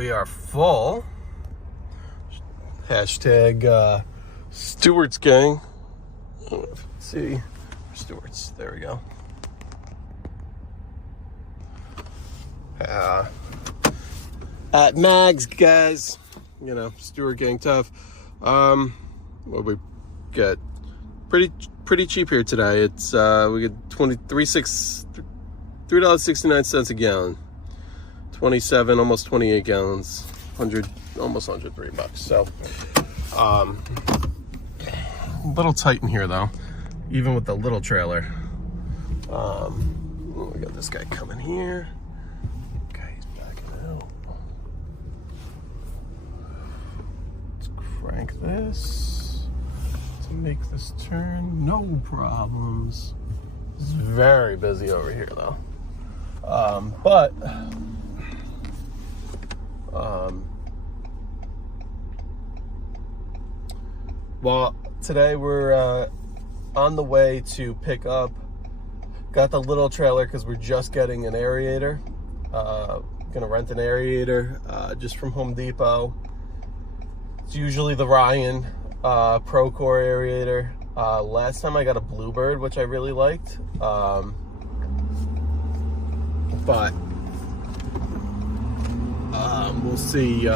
we are full. Hashtag Stewart's gang. Let's see. Stewart's. There we go. At Mags, guys. You know, Stewart gang tough. What we get pretty cheap here today. It's we get $3.69 a gallon. 27, almost 28 gallons. Almost $103. So a little tight in here though, even with the little trailer. We got this guy coming here. Okay, he's backing out. Let's crank this to make this turn. No problems. It's very busy over here though. Well, today we're on the way to pick up. Got the little trailer because we're just getting an aerator. Gonna rent an aerator just from Home Depot. It's usually the Ryan Procore aerator. Last time I got a Bluebird, which I really liked. But we'll see.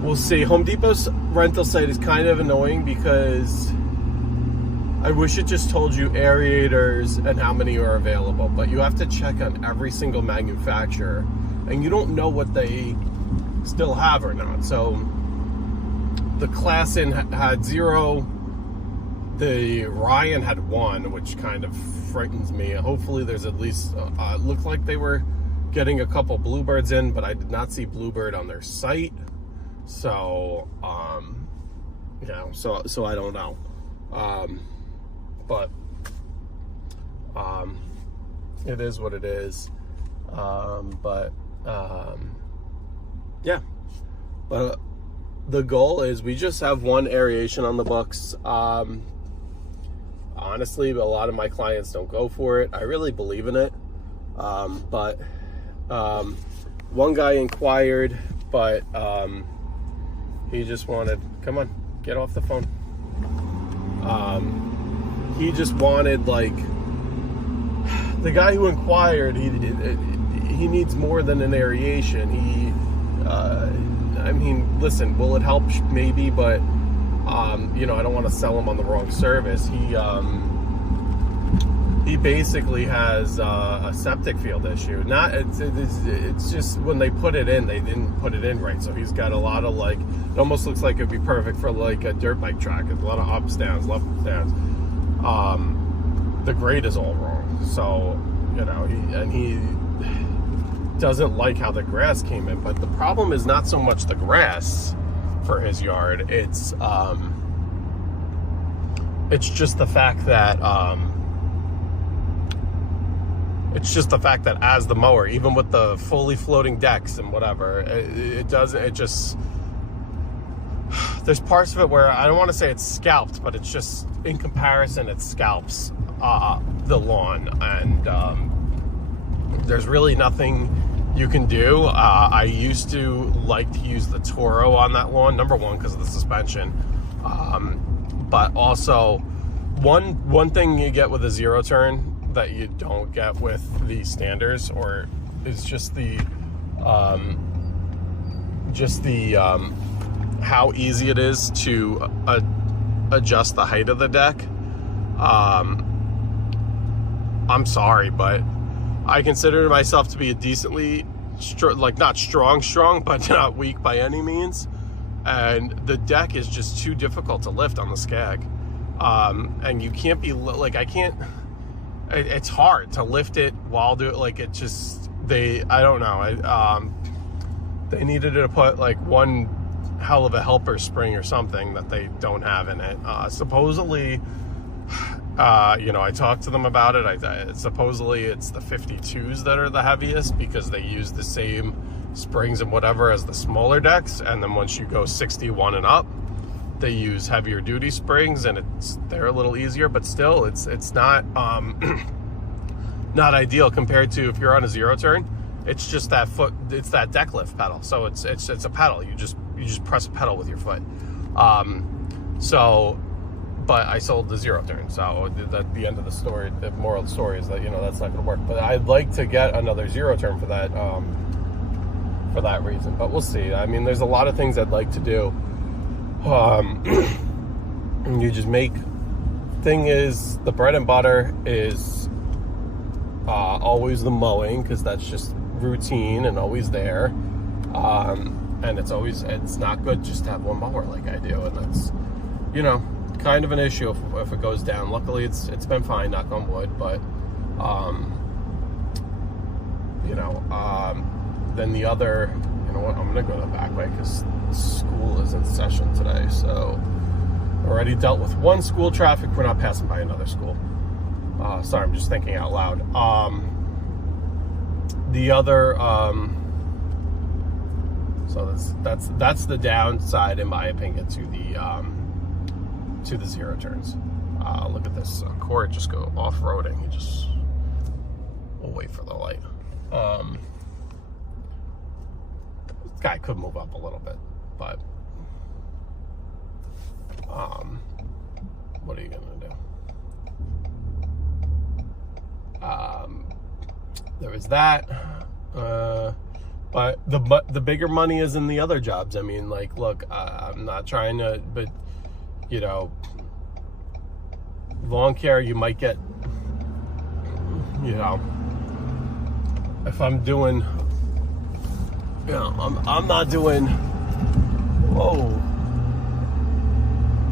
We'll see. Home Depot's rental site is kind of annoying because I wish it just told you aerators and how many are available, but you have to check on every single manufacturer, and you don't know what they still have or not. So the Klassen had 0. The Ryan had 1, which kind of frightens me. Hopefully there's at least, it looked like they were getting a couple Bluebirds in, but I did not see Bluebird on their site. So, you know, so I don't know. But it is what it is. Yeah. But the goal is we just have one aeration on the books. Honestly, a lot of my clients don't go for it. I really believe in it. But one guy inquired, but he just wanted, come on, get off the phone. He just wanted, like, the guy who inquired, he needs more than an aeration. I mean, listen, will it help? Maybe, but you know, I don't want to sell him on the wrong service. He basically has a septic field issue. It's just when they put it in, they didn't put it in right. So he's got a lot of, like, it almost looks like it'd be perfect for like a dirt bike track. There's a lot of ups, downs, left downs. The grade is all wrong. So, you know, he doesn't like how the grass came in. But the problem is not so much the grass for his yard. It's just the fact that as the mower, even with the fully floating decks and whatever, there's parts of it where I don't want to say it's scalped, but it's just, in comparison, it scalps the lawn, and there's really nothing you can do. I used to like to use the Toro on that lawn, number one, because of the suspension, but also one thing you get with a zero turn that you don't get with the standards, or is just the how easy it is to adjust the height of the deck. I'm sorry, but I consider myself to be a decently not strong, but not weak by any means. And the deck is just too difficult to lift on the Skag. And you can't be like, it's hard to lift it while do it. Like, it just, I don't know. They needed to put like one hell of a helper spring or something that they don't have in it. Supposedly, you know, I talked to them about it. Supposedly it's the 52s that are the heaviest because they use the same springs and whatever as the smaller decks. And then once you go 61 and up, they use heavier duty springs, and they're a little easier, but still it's not not ideal compared to if you're on a zero turn. It's just that foot. It's that deck lift pedal. So it's a pedal. You just press a pedal with your foot. But I sold the zero turn. So at the end of the story, the moral of the story is that that's not going to work. But I'd like to get another zero turn for that reason. But we'll see. I mean, there's a lot of things I'd like to do. You just make. Thing is, the bread and butter is always the mowing, because that's just routine and always there. And it's not good just to have one mower like I do, and that's kind of an issue if it goes down. Luckily it's been fine, knock on wood, but then the other, I'm gonna go the back way because school is in session today. So already dealt with one school traffic. We're not passing by another school. Sorry, I'm just thinking out loud. The other, so that's the downside, in my opinion, to the zero turns. Look at this. Corey just go off-roading. We'll wait for the light. This guy could move up a little bit, but what are you gonna do? There was that, but the bigger money is in the other jobs. I mean, like, look, I'm not trying to, but lawn care, you might get, if I'm doing, I'm not doing. Whoa.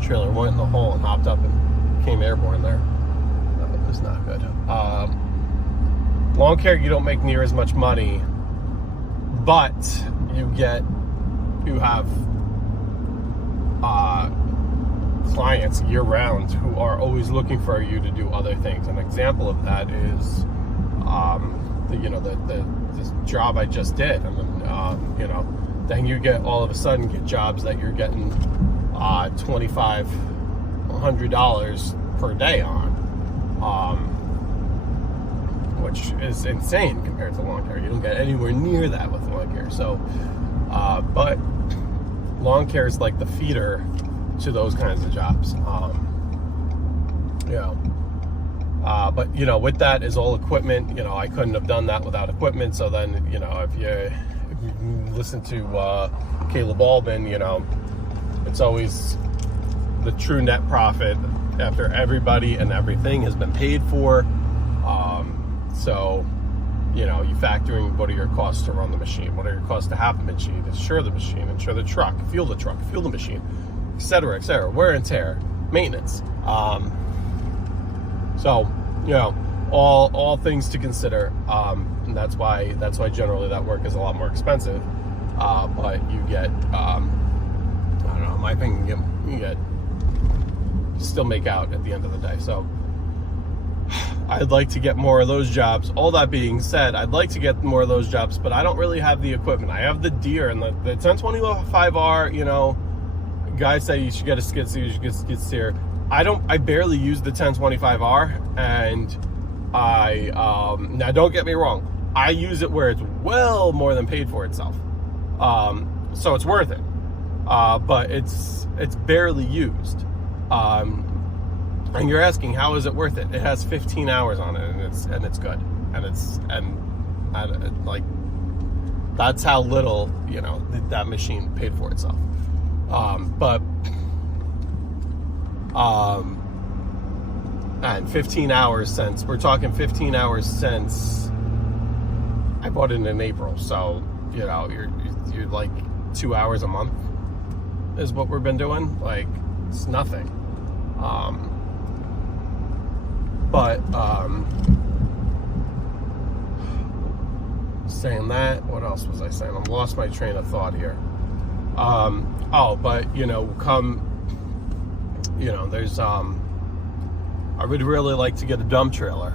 Trailer went in the hole and hopped up and came airborne there. That was not good. Lawn care, you don't make near as much money, but you have clients year round who are always looking for you to do other things. An example of that is this job I just did, and then you get all of a sudden get jobs that you're getting $2,500 per day on, which is insane compared to lawn care. You don't get anywhere near that with lawn care. So, but lawn care is like the feeder to those kinds of jobs. But with that is all equipment. I couldn't have done that without equipment. So then, if you listen to Caleb Albin, it's always the true net profit after everybody and everything has been paid for. So, you factor in what are your costs to run the machine, what are your costs to have the machine, insure the machine, insure the truck, fuel the machine, etc., wear and tear, maintenance. So, all things to consider. And that's why generally that work is a lot more expensive. But you get, I don't know, in my opinion, you still make out at the end of the day. So I'd like to get more of those jobs. All that being said, I'd like to get more of those jobs, but I don't really have the equipment. I have the Deere and the 1025R, guys say you should get a skid steer, you should get a skid steer. I barely use the 1025R, and now don't get me wrong, I use it where it's well more than paid for itself. So it's worth it. But it's barely used. And you're asking, how is it worth it? It has 15 hours on it, and it's good, and like that's how little that machine paid for itself. And 15 hours since we're talking 15 hours since I bought it in April, so you're like 2 hours a month is what we've been doing. Like, it's nothing. Saying that, what else was I saying? I've lost my train of thought here. There's I would really like to get a dump trailer.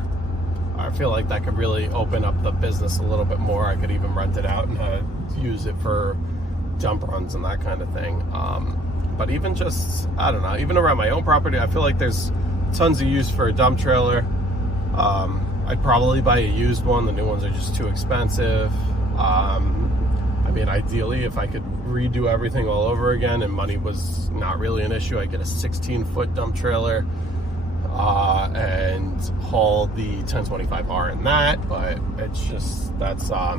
I feel like that could really open up the business a little bit more. I could even rent it out and use it for dump runs and that kind of thing. But even just, I don't know, even around my own property, I feel like there's tons of use for a dump trailer. I I'd probably buy a used one. The new ones are just too expensive. I mean, ideally, if I could redo everything all over again and money was not really an issue, I'd get a 16-foot dump trailer and haul the 1025R in that. But it's just, that's not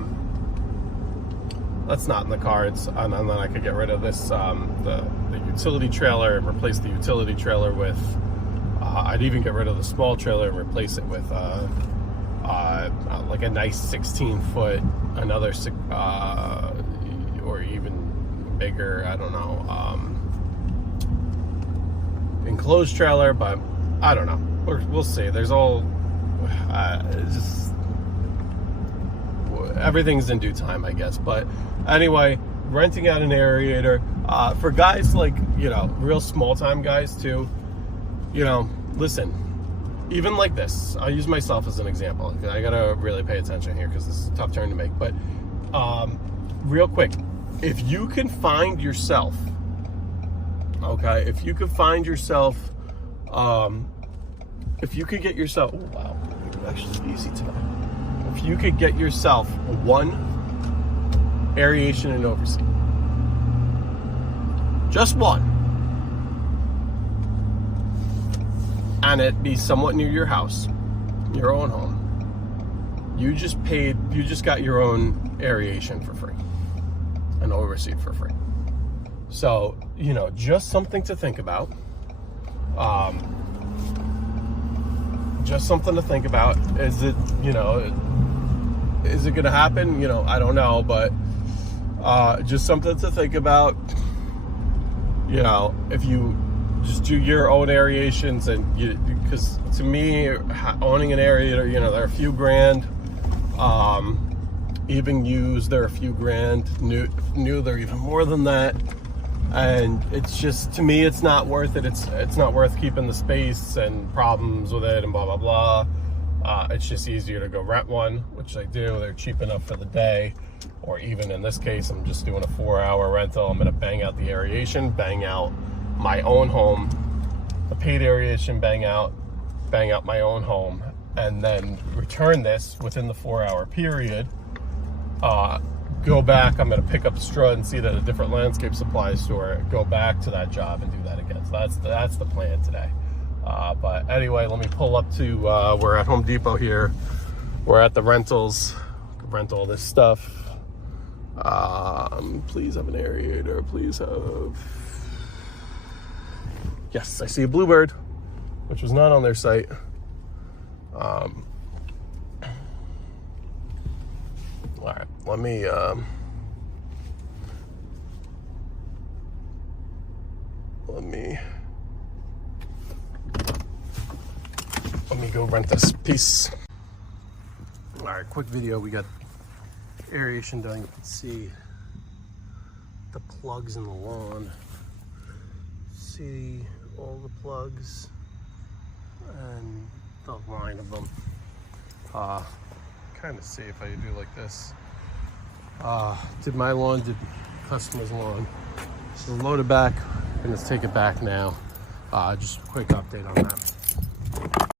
in the cards. And then I could get rid of this, the utility trailer, and replace the utility trailer with, I'd even get rid of the small trailer and replace it with like a nice 16-foot, another or even bigger, I don't know, enclosed trailer. But I don't know, we'll see. There's all just, everything's in due time, I guess. But anyway, renting out an aerator for guys like, you know, real small time guys too. You know, listen, even like this, I'll use myself as an example. I gotta really pay attention here because this is a tough turn to make. But real quick, if you can find yourself, okay, if you could find yourself, if you could get yourself, oh wow, actually easy today. If you could get yourself one aeration and overseed, just one, and it be somewhat near your house, your own home, you just got your own aeration for free and overseed for free. So, you know, just something to think about. Just something to think about. Is it, you know, is it going to happen? You know, I don't know, but just something to think about. You know, if you just do your own aerations, and because to me, owning an aerator, you know, they're a few grand. Even used, they're a few grand. New, they're even more than that. And it's just, to me, it's not worth it. It's not worth keeping the space and problems with it and blah, blah, blah. It's just easier to go rent one, which I do. They're cheap enough for the day. Or even in this case, I'm just doing a 4-hour rental. I'm going to bang out the aeration, bang out my own home, the paid aeration, bang out my own home, and then return this within the 4-hour period. Go back, I'm going to pick up straw and see that a different landscape supply store, go back to that job and do that again. So that's the plan today. But anyway, let me pull up to, we're at Home Depot here. We're at the rentals, rent all this stuff. Please have an aerator, please have, yes, I see a Bluebird, which was not on their site. All right, let me go rent this piece. All right, quick video. We got aeration done. You can see the plugs in the lawn. See all the plugs and the line of them. Kind of safe how you do like this. Did my lawn, did customer's lawn. So load it back, and let's take it back now. Just a quick update on that.